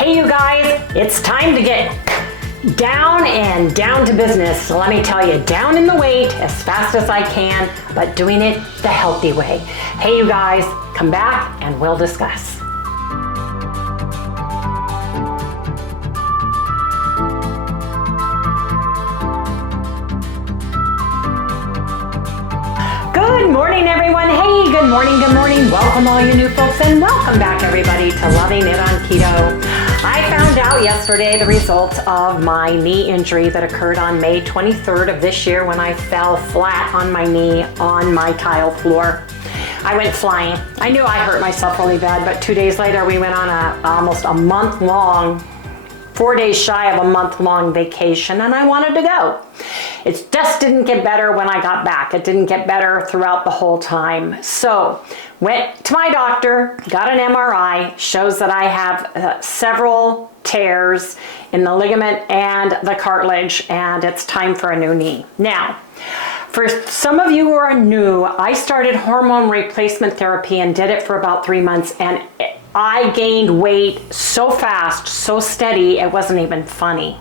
Hey you guys, it's time to get down and down to business. So let me tell you, down in the weight as fast as I can, but doing it the healthy way. Hey you guys, come back and we'll discuss. Good morning everyone. Hey, good morning, good morning. Welcome all you new folks and welcome back everybody to Loving It on Keto. I found out yesterday the results of my knee injury that occurred on May 23rd of this year when I fell flat on my knee on my tile floor. I went flying. I knew I hurt myself really bad, but 2 days later we went on almost a month-long, 4 days shy of a month-long vacation, and I wanted to go. It just didn't get better when I got back. It didn't get better throughout the whole time. So went to my doctor, got an MRI, shows that I have several tears in the ligament and the cartilage, and it's time for a new knee. Now, for some of you who are new, I started hormone replacement therapy and did it for about 3 months, and I gained weight so fast, so steady, it wasn't even funny.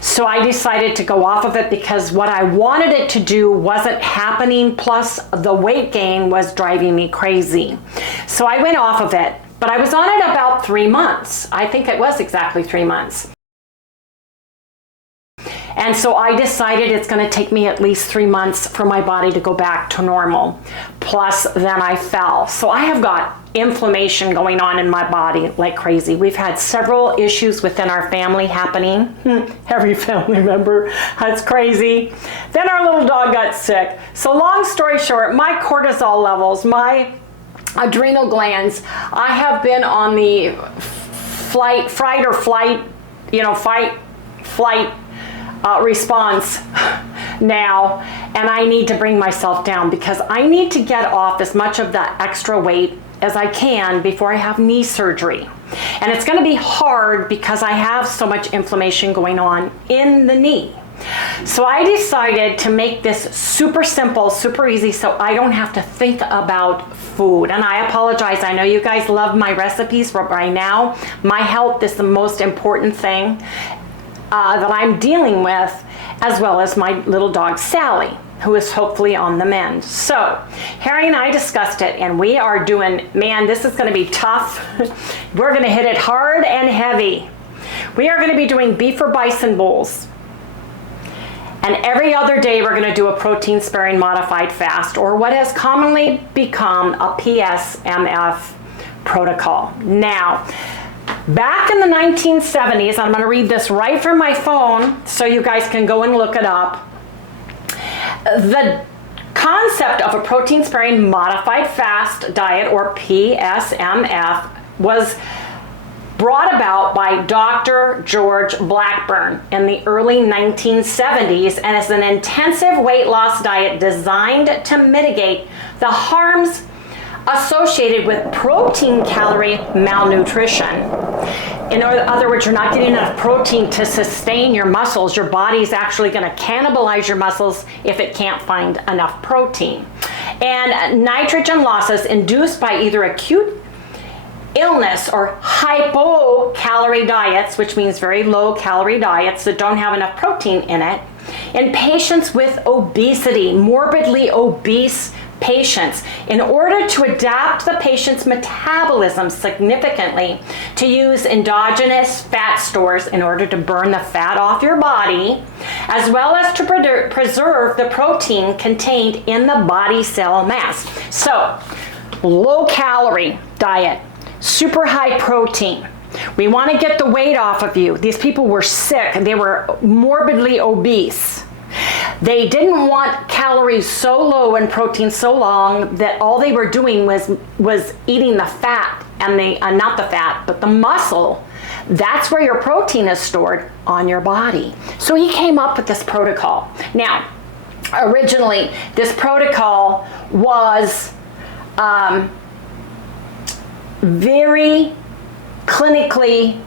So I decided to go off of it because what I wanted it to do wasn't happening, plus the weight gain was driving me crazy. So I went off of it, but I was on it about 3 months. I think it was exactly 3 months. And so I decided it's going to take me at least 3 months for my body to go back to normal. Plus, then I fell. So I have got inflammation going on in my body like crazy. We've had several issues within our family happening. Every family member, that's crazy. Then our little dog got sick. So long story short, my cortisol levels, my adrenal glands, I have been on the fight, response now, and I need to bring myself down because I need to get off as much of that extra weight as I can before I have knee surgery. And it's going to be hard because I have so much inflammation going on in the knee. So I decided to make this super simple, super easy, so I don't have to think about food. And I apologize, I know you guys love my recipes, but right now my health is the most important thing that I'm dealing with, as well as my little dog Sally, who is hopefully on the mend. So Harry and I discussed it, and we are doing, man, this is going to be tough. We're going to hit it hard and heavy. We are going to be doing beef or bison bowls, and every other day we're going to do a protein sparing modified fast, or what has commonly become a PSMF protocol. Now, back in the 1970s, I'm going to read this right from my phone so you guys can go and look it up. The concept of a protein sparing modified fast diet, or PSMF, was brought about by Dr. George Blackburn in the early 1970s and is an intensive weight loss diet designed to mitigate the harms associated with protein calorie malnutrition. In other words, you're not getting enough protein to sustain your muscles. Your body's actually going to cannibalize your muscles if it can't find enough protein. And nitrogen losses induced by either acute illness or hypocalorie diets, which means very low calorie diets that don't have enough protein in it, in patients with obesity, morbidly obese patients, in order to adapt the patient's metabolism significantly to use endogenous fat stores in order to burn the fat off your body, as well as to preserve the protein contained in the body cell mass. So, low calorie diet, super high protein. We want to get the weight off of you. These people were sick, they were morbidly obese. They didn't want calories so low and protein so long that all they were doing was eating the fat, and not the fat, but the muscle. That's where your protein is stored on your body. So he came up with this protocol. Now, originally, this protocol was very clinically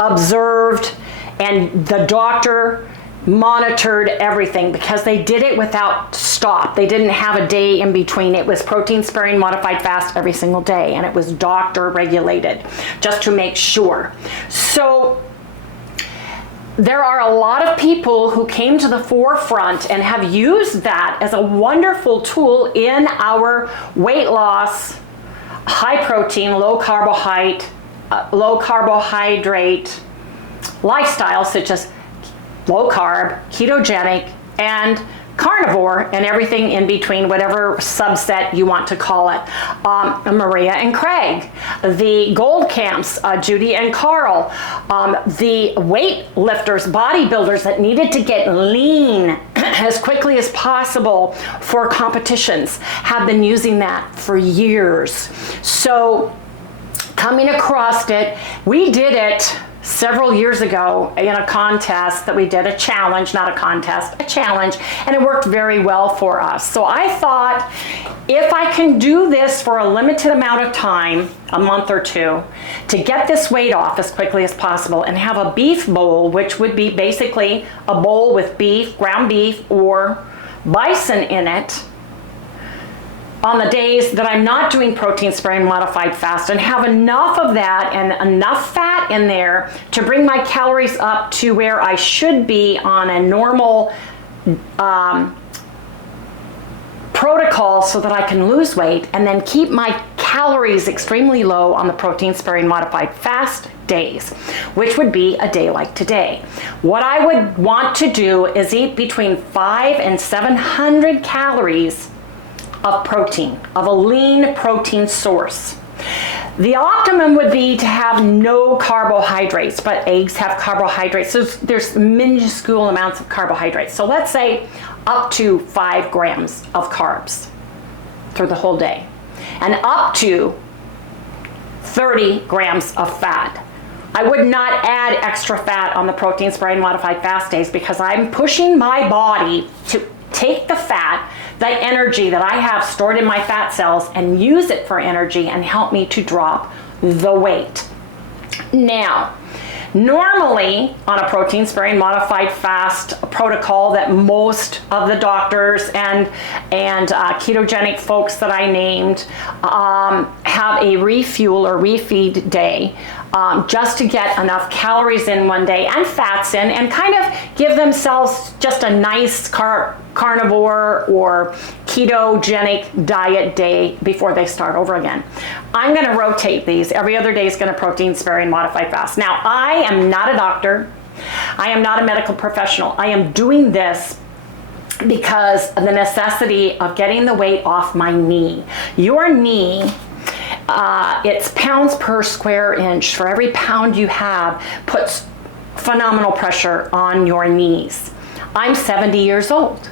observed, and the doctor monitored everything because they did it without stop. They didn't have a day in between. It was protein sparing modified fast every single day, and it was doctor regulated just to make sure. So there are a lot of people who came to the forefront and have used that as a wonderful tool in our weight loss, high protein, low carbohydrate lifestyle, such as low carb, ketogenic, and carnivore, and everything in between, whatever subset you want to call it. Maria and Craig, the Gold Camps, Judy and Carl, the weightlifters, bodybuilders that needed to get lean as quickly as possible for competitions have been using that for years. So coming across it, we did it several years ago in a contest that we did, a challenge, not a contest, a challenge, and it worked very well for us. So I thought, if I can do this for a limited amount of time, a month or two, to get this weight off as quickly as possible and have a beef bowl, which would be basically a bowl with beef, ground beef, or bison in it, on the days that I'm not doing protein sparing modified fast, and have enough of that and enough fat in there to bring my calories up to where I should be on a normal protocol so that I can lose weight, and then keep my calories extremely low on the protein sparing modified fast days, which would be a day like today. What I would want to do is eat between 500 and 700 calories of protein, of a lean protein source. The optimum would be to have no carbohydrates, but eggs have carbohydrates. So there's minuscule amounts of carbohydrates. So let's say up to 5 grams of carbs through the whole day, and up to 30 grams of fat. I would not add extra fat on the protein sparing modified fast days, because I'm pushing my body to take the fat, the energy that I have stored in my fat cells, and use it for energy and help me to drop the weight. Now, normally on a protein sparing modified fast protocol that most of the doctors and ketogenic folks that I named have a refuel or refeed day, just to get enough calories in one day and fats in, and kind of give themselves just a nice carnivore or ketogenic diet day before they start over again. I'm going to rotate these. Every other day is going to protein sparing modified fast. Now, I am not a doctor. I am not a medical professional. I am doing this because of the necessity of getting the weight off my knee. Your knee, it's pounds per square inch. For every pound you have, puts phenomenal pressure on your knees. I'm 70 years old.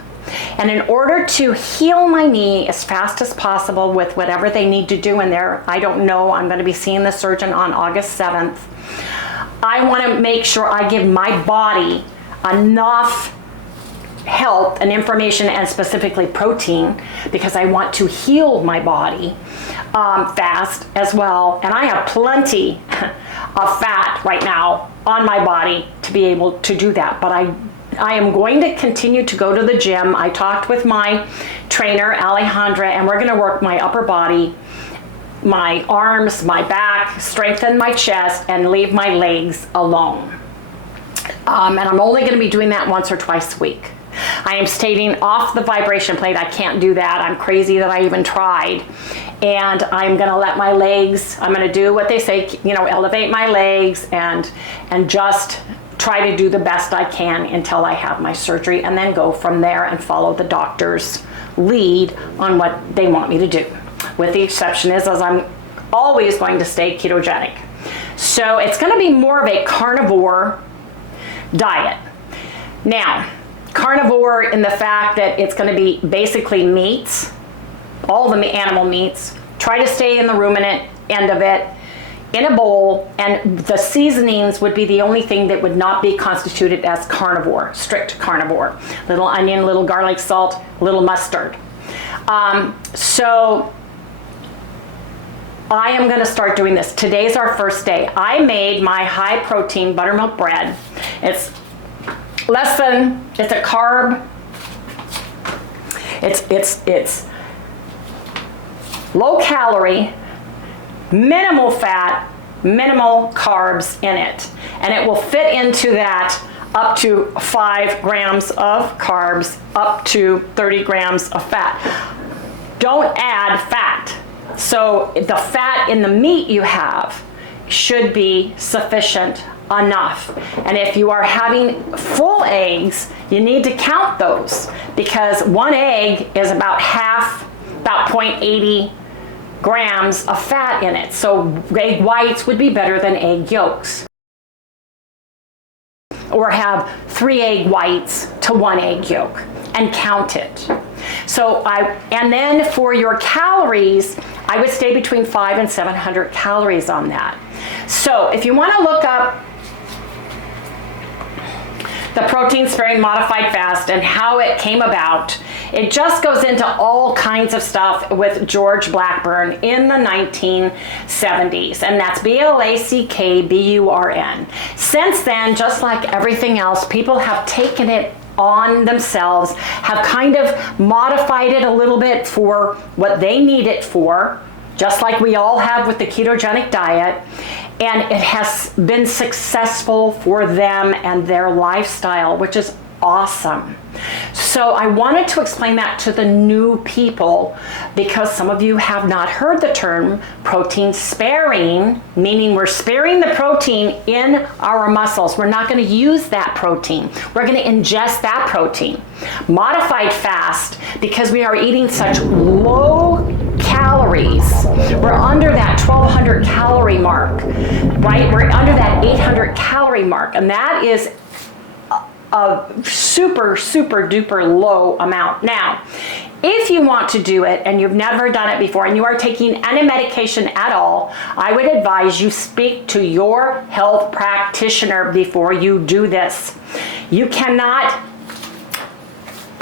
And in order to heal my knee as fast as possible with whatever they need to do in there, I don't know, I'm going to be seeing the surgeon on August 7th. I want to make sure I give my body enough help and information, and specifically protein, because I want to heal my body fast as well. And I have plenty of fat right now on my body to be able to do that. But I am going to continue to go to the gym. I talked with my trainer, Alejandra, and we're going to work my upper body, my arms, my back, strengthen my chest, and leave my legs alone. And I'm only going to be doing that once or twice a week. I am staying off the vibration plate. I can't do that. I'm crazy that I even tried. And I'm going to let my legs, I'm going to do what they say, elevate my legs and just try to do the best I can until I have my surgery, and then go from there and follow the doctor's lead on what they want me to do. With the exception is, as I'm always going to stay ketogenic. So it's going to be more of a carnivore diet. Now, carnivore in the fact that it's going to be basically meats, all the animal meats. Try to stay in the ruminant end of it, in a bowl, and the seasonings would be the only thing that would not be constituted as carnivore, strict carnivore. Little onion, little garlic salt, little mustard. So I am going to start doing this. Today's our first day. I made my high protein buttermilk bread. It's less than, it's a carb. It's low calorie, minimal fat, minimal carbs in it. And it will fit into that up to 5 grams of carbs, up to 30 grams of fat. Don't add fat. So the fat in the meat you have should be sufficient enough. And if you are having full eggs, you need to count those, because one egg is about 0.80 grams of fat in it. So egg whites would be better than egg yolks. Or have 3 egg whites to 1 egg yolk and count it. So and then for your calories, I would stay between 500 and 700 calories on that. So if you want to look up the protein sparing modified fast and how it came about, it just goes into all kinds of stuff with George Blackburn in the 1970s, and that's BLACKBURN. Since then, just like everything else, people have taken it on themselves, have kind of modified it a little bit for what they need it for, just like we all have with the ketogenic diet. And it has been successful for them and their lifestyle, which is awesome. So I wanted to explain that to the new people, because some of you have not heard the term protein sparing, meaning we're sparing the protein in our muscles. We're not going to use that protein. We're going to ingest that protein. Modified fast, because we are eating such low calories. We're under that 1200 calorie mark, right? We're under that 800 calorie mark, and that is a super, super duper low amount. Now, if you want to do it and you've never done it before and you are taking any medication at all, I would advise you speak to your health practitioner before you do this. You cannot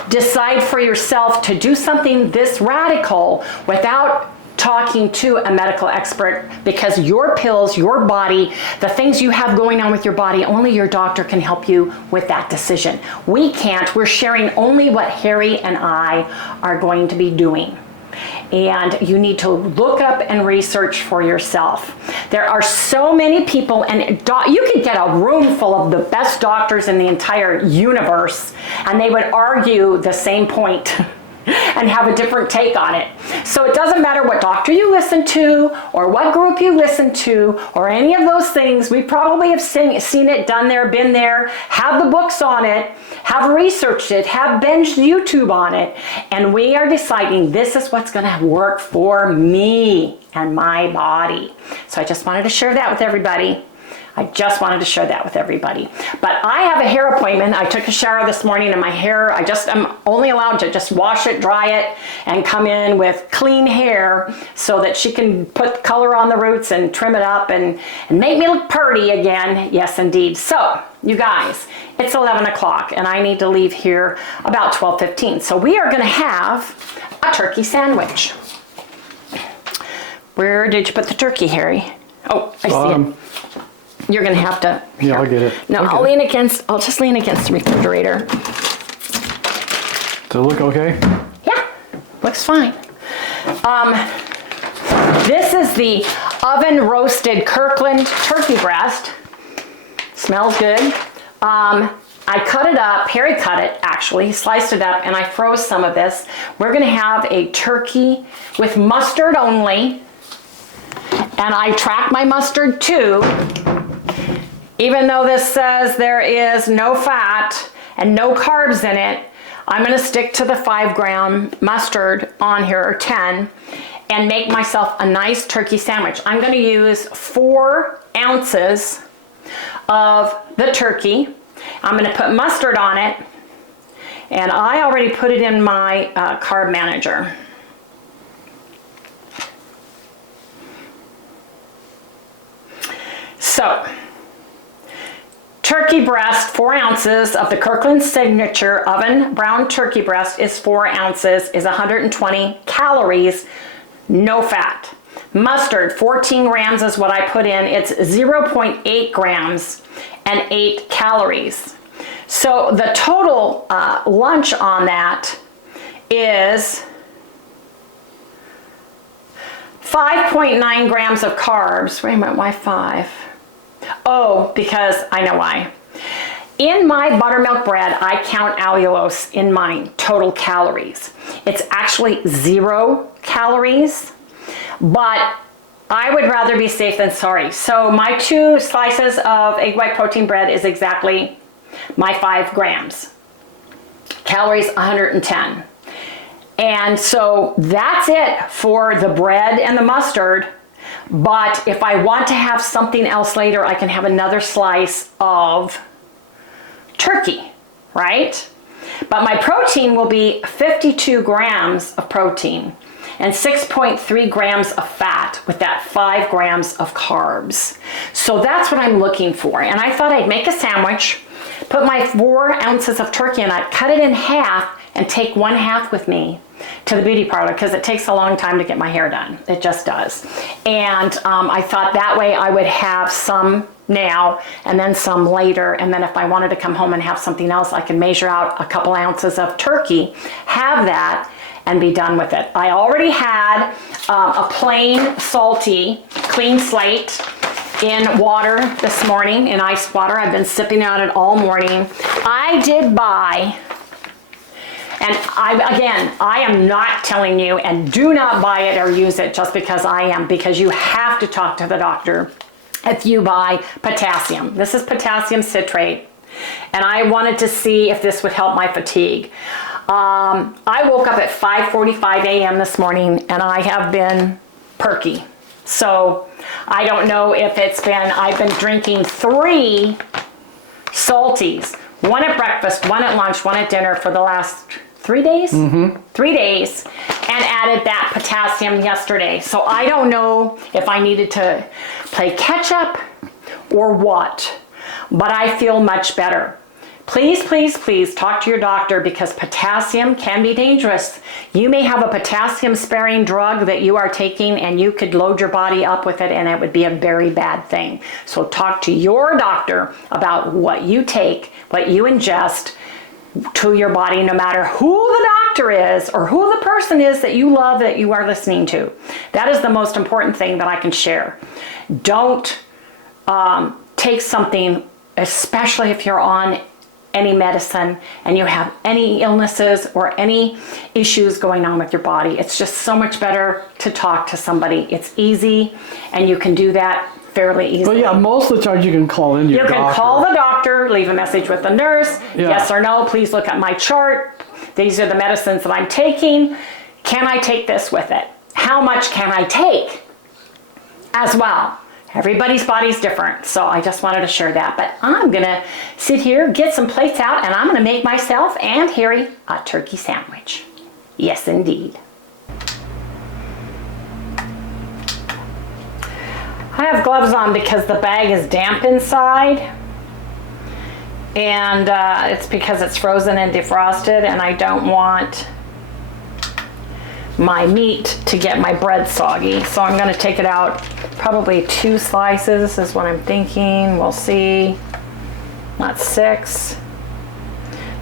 decide for yourself to do something this radical without talking to a medical expert, because your pills, your body, the things you have going on with your body, only your doctor can help you with that decision. We can't. We're sharing only what Harry and I are going to be doing. And you need to look up and research for yourself. There are so many people, and you could get a room full of the best doctors in the entire universe, and they would argue the same point and have a different take on it. So it doesn't matter what doctor you listen to or what group you listen to or any of those things. We probably have seen it, done there, been there, have the books on it, have researched it, have binged YouTube on it, and we are deciding this is what's going to work for me and my body. So I just wanted to share that with everybody. But I have a hair appointment. I took a shower this morning, and my hair, I'm only allowed to just wash it, dry it, and come in with clean hair so that she can put color on the roots and trim it up and make me look pretty again. Yes, indeed. So, you guys, it's 11 o'clock, and I need to leave here about 12:15. So we are going to have a turkey sandwich. Where did you put the turkey, Harry? Oh, I see it. You're going to have to. Yeah, I'll get it. No, I'll just lean against the refrigerator. Does it look okay? Yeah, looks fine. This is the oven roasted Kirkland turkey breast. Smells good. I cut it up, Harry cut it actually, sliced it up, and I froze some of this. We're going to have a turkey with mustard only. And I track my mustard too. Even though this says there is no fat and no carbs in it, I'm going to stick to the 5 gram mustard on here, or 10, and make myself a nice turkey sandwich. I'm going to use 4 ounces of the turkey. I'm going to put mustard on it, and I already put it in my carb manager. So, turkey breast, 4 ounces of the Kirkland Signature Oven Brown Turkey Breast is 4 ounces, is 120 calories, no fat. Mustard, 14 grams is what I put in. It's 0.8 grams and 8 calories. So the total lunch on that is 5.9 grams of carbs. Wait a minute, why 5? Oh, because I know why. In my buttermilk bread, I count allulose in mine, total calories. It's actually 0 calories, but I would rather be safe than sorry. So my 2 slices of egg white protein bread is exactly my 5 grams. Calories 110. And so that's it for the bread and the mustard. But if I want to have something else later, I can have another slice of turkey, right? But my protein will be 52 grams of protein and 6.3 grams of fat with that 5 grams of carbs. So that's what I'm looking for. And I thought I'd make a sandwich, put my 4 ounces of turkey in it, cut it in half, and take 1/2 with me to the beauty parlor because it takes a long time to get my hair done. It just does. And I thought that way I would have some now and then some later. And then if I wanted to come home and have something else, I can measure out a couple ounces of turkey, have that, and be done with it. I already had a plain, salty, clean slate in water this morning, in ice water. I've been sipping on it all morning. I did buy, and I am not telling you, and do not buy it or use it just because I am, because you have to talk to the doctor if you buy potassium. This is potassium citrate, and I wanted to see if this would help my fatigue. I woke up at 5:45 a.m. this morning, and I have been perky. So I don't know if I've been drinking 3 salties, 1 at breakfast, 1 at lunch, 1 at dinner for the last 3 days? 3 days, and added that potassium yesterday. So I don't know if I needed to play catch up or what, but I feel much better. Please, please, please talk to your doctor because potassium can be dangerous. You may have a potassium sparing drug that you are taking and you could load your body up with it and it would be a very bad thing. So talk to your doctor about what you take, what you ingest to your body, no matter who the doctor is or who the person is that you love that you are listening to. That is the most important thing that I can share. Don't take something, especially if you're on any medicine and you have any illnesses or any issues going on with your body. It's just so much better to talk to somebody. It's easy and you can do that fairly easily. Well, yeah, most of the time you can call in your doctor. You can call the doctor, leave a message with the nurse, yes or no, please look at my chart. These are the medicines that I'm taking. Can I take this with it? How much can I take as well? Everybody's body's different, so I just wanted to share that. But I'm gonna sit here, get some plates out, and I'm gonna make myself and Harry a turkey sandwich. Yes, indeed. I have gloves on because the bag is damp inside, and it's because it's frozen and defrosted, and I don't want my meat to get my bread soggy. So I'm gonna take it out, probably 2 slices is what I'm thinking. We'll see. That's 6.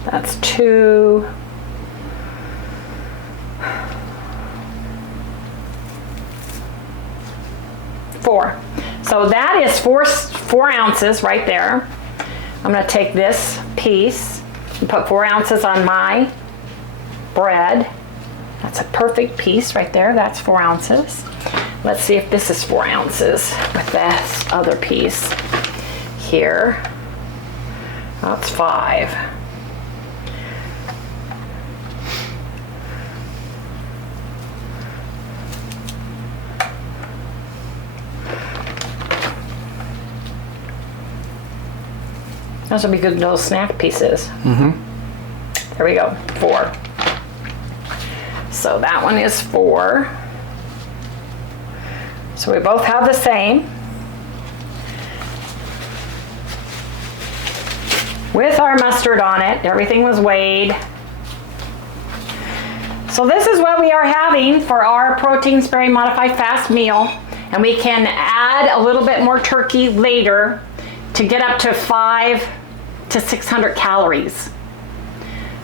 That's 2. Four. So that is 4 ounces right there. I'm gonna take this piece and put 4 ounces on my bread. That's a perfect piece right there. That's 4 ounces. Let's see if this is 4 ounces with this other piece here. That's 5. Those will be good little snack pieces. There we go, 4. So that one is 4. So we both have the same. With our mustard on it, everything was weighed. So this is what we are having for our protein sparing modified fast meal. And we can add a little bit more turkey later to get up to 5 to 600 calories.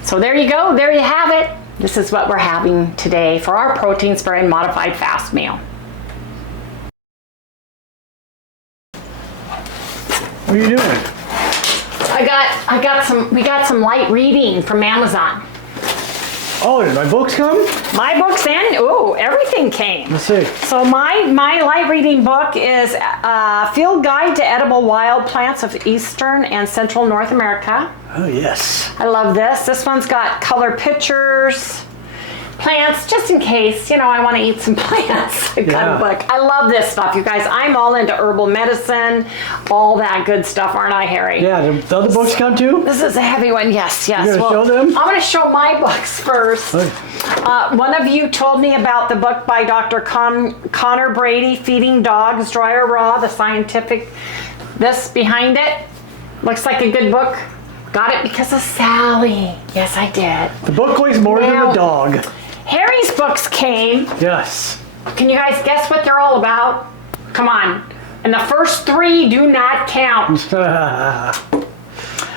So there you go, there you have it. This is what we're having today for our protein spray and modified fast meal. What are you doing? We got some light reading from Amazon. Oh, did my books come? My books in? Ooh, everything came. Let's see. So my light reading book is Field Guide to Edible Wild Plants of Eastern and Central North America. Oh, yes. I love this. This one's got color pictures, plants, just in case, I want to eat some plants. Kind of book. I love this stuff, you guys. I'm all into herbal medicine, all that good stuff, aren't I, Harry? Yeah, the other books come too? This is a heavy one, yes. You're going to show them? I'm going to show my books first. Okay. One of you told me about the book by Dr. Connor Brady, Feeding Dogs Dry or Raw, the scientific, this behind it. Looks like a good book. Got it because of Sally. Yes, I did. The book weighs more than a dog. Harry's books came. Yes. Can you guys guess what they're all about? Come on. And the first three do not count.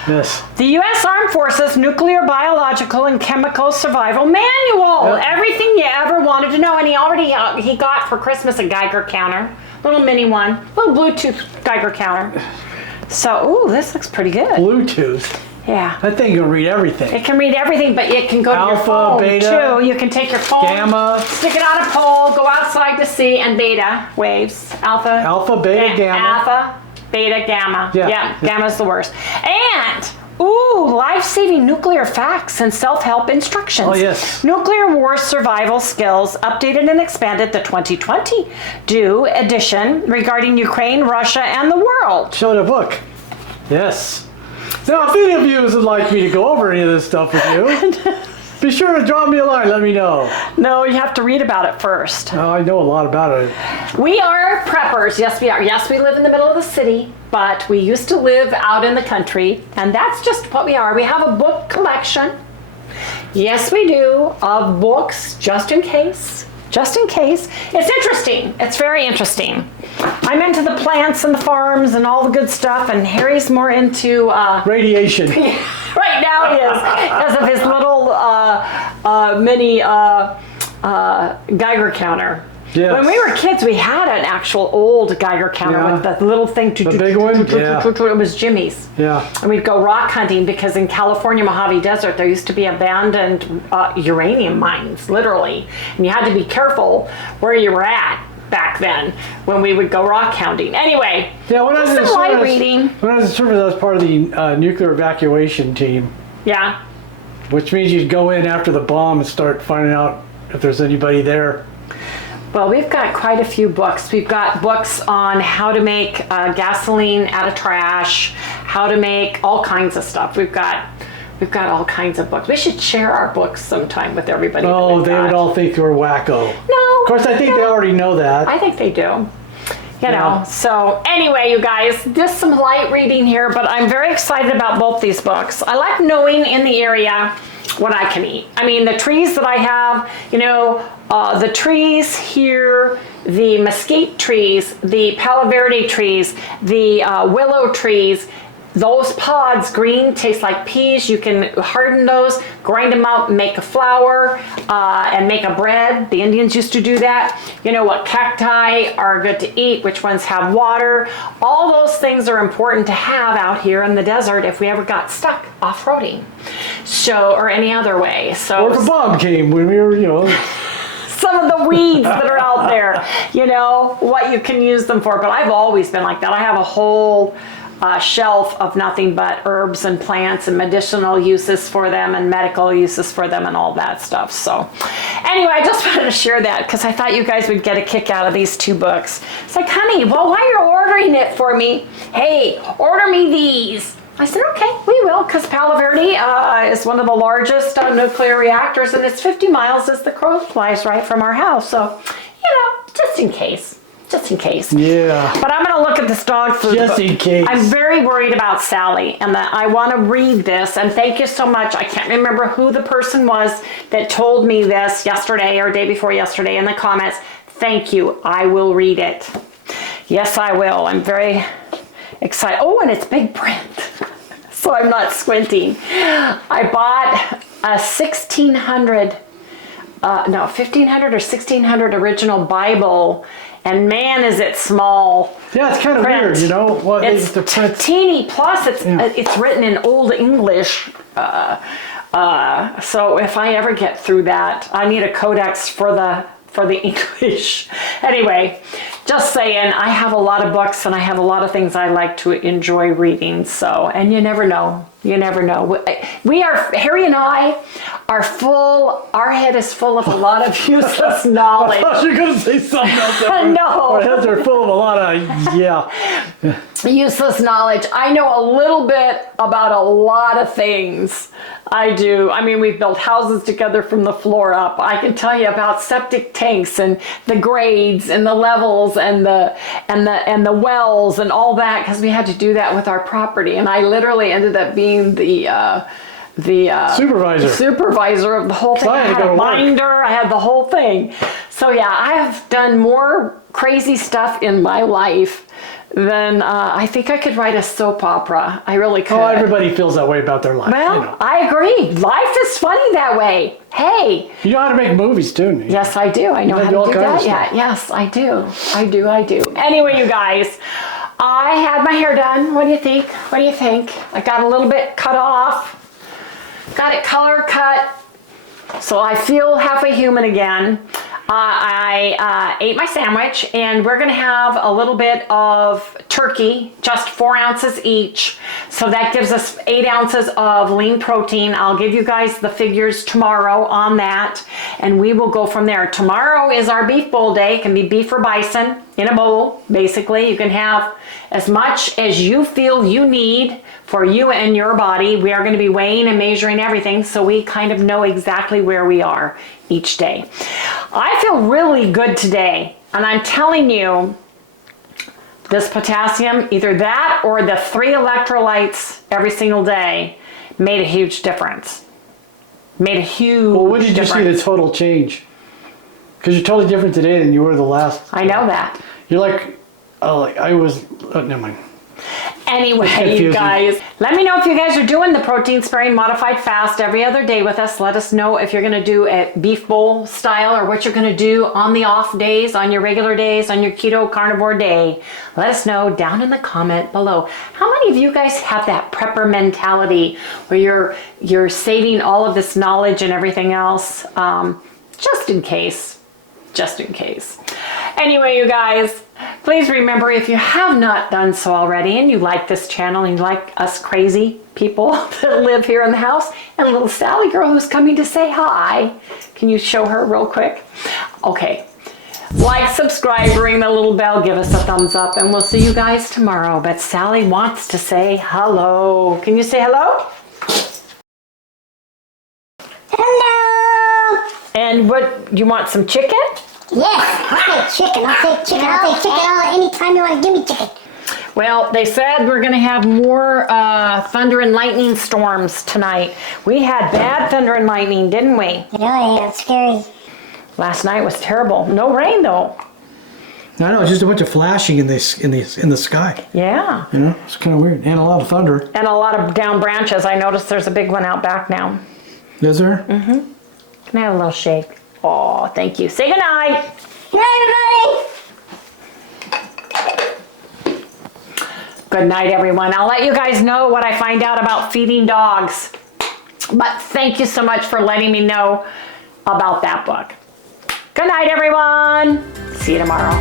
Yes. The U.S. Armed Forces Nuclear, Biological, and Chemical Survival Manual. Yep. Everything you ever wanted to know. And he got for Christmas a Geiger counter. Little mini one. Little Bluetooth Geiger counter. So, ooh, this looks pretty good. Bluetooth. Yeah. That thing can read everything. It can read everything, but it can go to your phone, beta, too. You can take your phone, gamma, stick it on a pole, go outside to see, and beta waves. Alpha, beta, gamma. Alpha, beta, gamma. Yeah. Gamma's the worst. And, ooh, life-saving nuclear facts and self-help instructions. Oh, yes. Nuclear war survival skills, updated and expanded, the 2022 edition regarding Ukraine, Russia, and the world. Show the book. Yes. Now, if any of you would like me to go over any of this stuff with you, be sure to drop me a line. Let me know. No, you have to read about it first. Oh, I know a lot about it. We are preppers. Yes, we are. Yes, we live in the middle of the city, but we used to live out in the country, and that's just what we are. We have a book collection. Yes, we do, of books, just in case. Just in case. It's interesting. It's very interesting. I'm into the plants and the farms and all the good stuff, and Harry's more into radiation. Right now he is, because of his little mini Geiger counter. Yes. When we were kids, we had an actual old Geiger counter with the little thing. The big one? Yeah. It was Jimmy's. Yeah. And we'd go rock hunting because in California, Mojave Desert, there used to be abandoned uranium mines, literally. And you had to be careful where you were at back then when we would go rock hunting. Anyway, yeah, when I was in some light reading. When I was in service, I was part of the nuclear evacuation team. Yeah. Which means you'd go in after the bomb and start finding out if there's anybody there. Well, we've got quite a few books. We've got books on how to make gasoline out of trash, how to make all kinds of stuff. We've got all kinds of books. We should share our books sometime with everybody. Oh, they would all think we're wacko. No. Of course, I think they already know that. I think they do. You know, so anyway, you guys, just some light reading here, but I'm very excited about both these books. I like knowing in the area what I can eat. I mean, the trees that I have, the trees here, the mesquite trees, the Palo Verde trees, the willow trees, those pods, green, taste like peas. You can harden those, grind them out, make a flour, and make a bread. The Indians used to do that. You know what cacti are good to eat, which ones have water. All those things are important to have out here in the desert if we ever got stuck off-roading. So, or any other way. So, or if a bomb came when we were, some of the weeds that are out there, what you can use them for. But I've always been like that. I have a whole shelf of nothing but herbs and plants and medicinal uses for them and medical uses for them and all that stuff. So anyway, I just wanted to share that because I thought you guys would get a kick out of these two books. It's like, honey, well, while you're ordering it for me, hey, order me these. I said, okay, we will, because Palo Verde is one of the largest nuclear reactors, and it's 50 miles as the crow flies right from our house. So, just in case. Just in case. Yeah. But I'm going to look at this dog food. Just in case. I'm very worried about Sally, and that I want to read this. And thank you so much. I can't remember who the person was that told me this yesterday or day before yesterday in the comments. Thank you. I will read it. Yes, I will. I'm very excited. Oh, and it's big print. so I'm not squinting. I bought a 1500 or 1600 original Bible, and man, is it small. Yeah, it's kind of Print. weird, you know. What It's the print? teeny, plus it's written in Old English. So if I ever get through that, I need a codex for the English. Anyway, just saying, I have a lot of books and I have a lot of things I like to enjoy reading. So, and you never know. You never know. We are, Harry and I are full, our head is full of a lot of useless knowledge. I thought you were going to say something else. No. Our heads are full of a lot of, Useless knowledge. I know a little bit about a lot of things. I do. I mean, we've built houses together from the floor up. I can tell you about septic tanks and the grades and the levels and the wells and all that, because we had to do that with our property. And I literally ended up being the supervisor of the whole thing. I had a binder. I had the whole thing. So yeah, I have done more crazy stuff in my life than I think I could write a soap opera. I really could. Oh, everybody feels that way about their life. Well, you know. I agree. Life is funny that way. Hey. You know how to make movies too. Yes, I do. I know how to do that. Yeah, yes, I do. I do. Anyway, you guys, I had my hair done. What do you think? What do you think? I got a little bit cut off. Got it color cut. So I feel halfway human again. I ate my sandwich, and we're gonna have a little bit of turkey, just 4 ounces each. So that gives us 8 ounces of lean protein. I'll give you guys the figures tomorrow on that, and we will go from there. Tomorrow is our beef bowl day. It can be beef or bison in a bowl, basically. You can have as much as you feel you need for you and your body. We are going to be weighing and measuring everything, so we kind of know exactly where we are each day. I feel really good today, and I'm telling you, this potassium, either that or the 3 electrolytes every single day, made a huge difference. Made a huge difference. Well, what did you see the total change? Because you're totally different today than you were the last. I know that. You're like I was. Never mind. Anyway, you guys, let me know if you guys are doing the protein sparing modified fast every other day with us. Let us know if you're going to do a beef bowl style or what you're going to do on the off days, on your regular days, on your keto carnivore day. Let us know down in the comment below. How many of you guys have that prepper mentality where you're saving all of this knowledge and everything else just in case? Just in case. Anyway, you guys, please remember, if you have not done so already and you like this channel and you like us crazy people that live here in the house, and little Sally girl who's coming to say hi, can you show her real quick? Okay. Like, subscribe, ring the little bell, give us a thumbs up, and we'll see you guys tomorrow. But Sally wants to say hello. Can you say hello? Hello! And what, you want some chicken? Yes, I'll take chicken. I'll take chicken. I'll take chicken anytime you want to give me chicken. Well, they said we're going to have more thunder and lightning storms tonight. We had bad thunder and lightning, didn't we? Really, that's scary. Last night was terrible. No rain though. I know, it's just a bunch of flashing in the sky. Yeah. You know, it's kind of weird, and a lot of thunder. And a lot of down branches. I noticed there's a big one out back now. Is there? Mm-hmm. Can I have a little shake? Oh, thank you. Say goodnight. Good night, everybody. Good night, everyone. I'll let you guys know what I find out about feeding dogs. But thank you so much for letting me know about that book. Good night, everyone. See you tomorrow.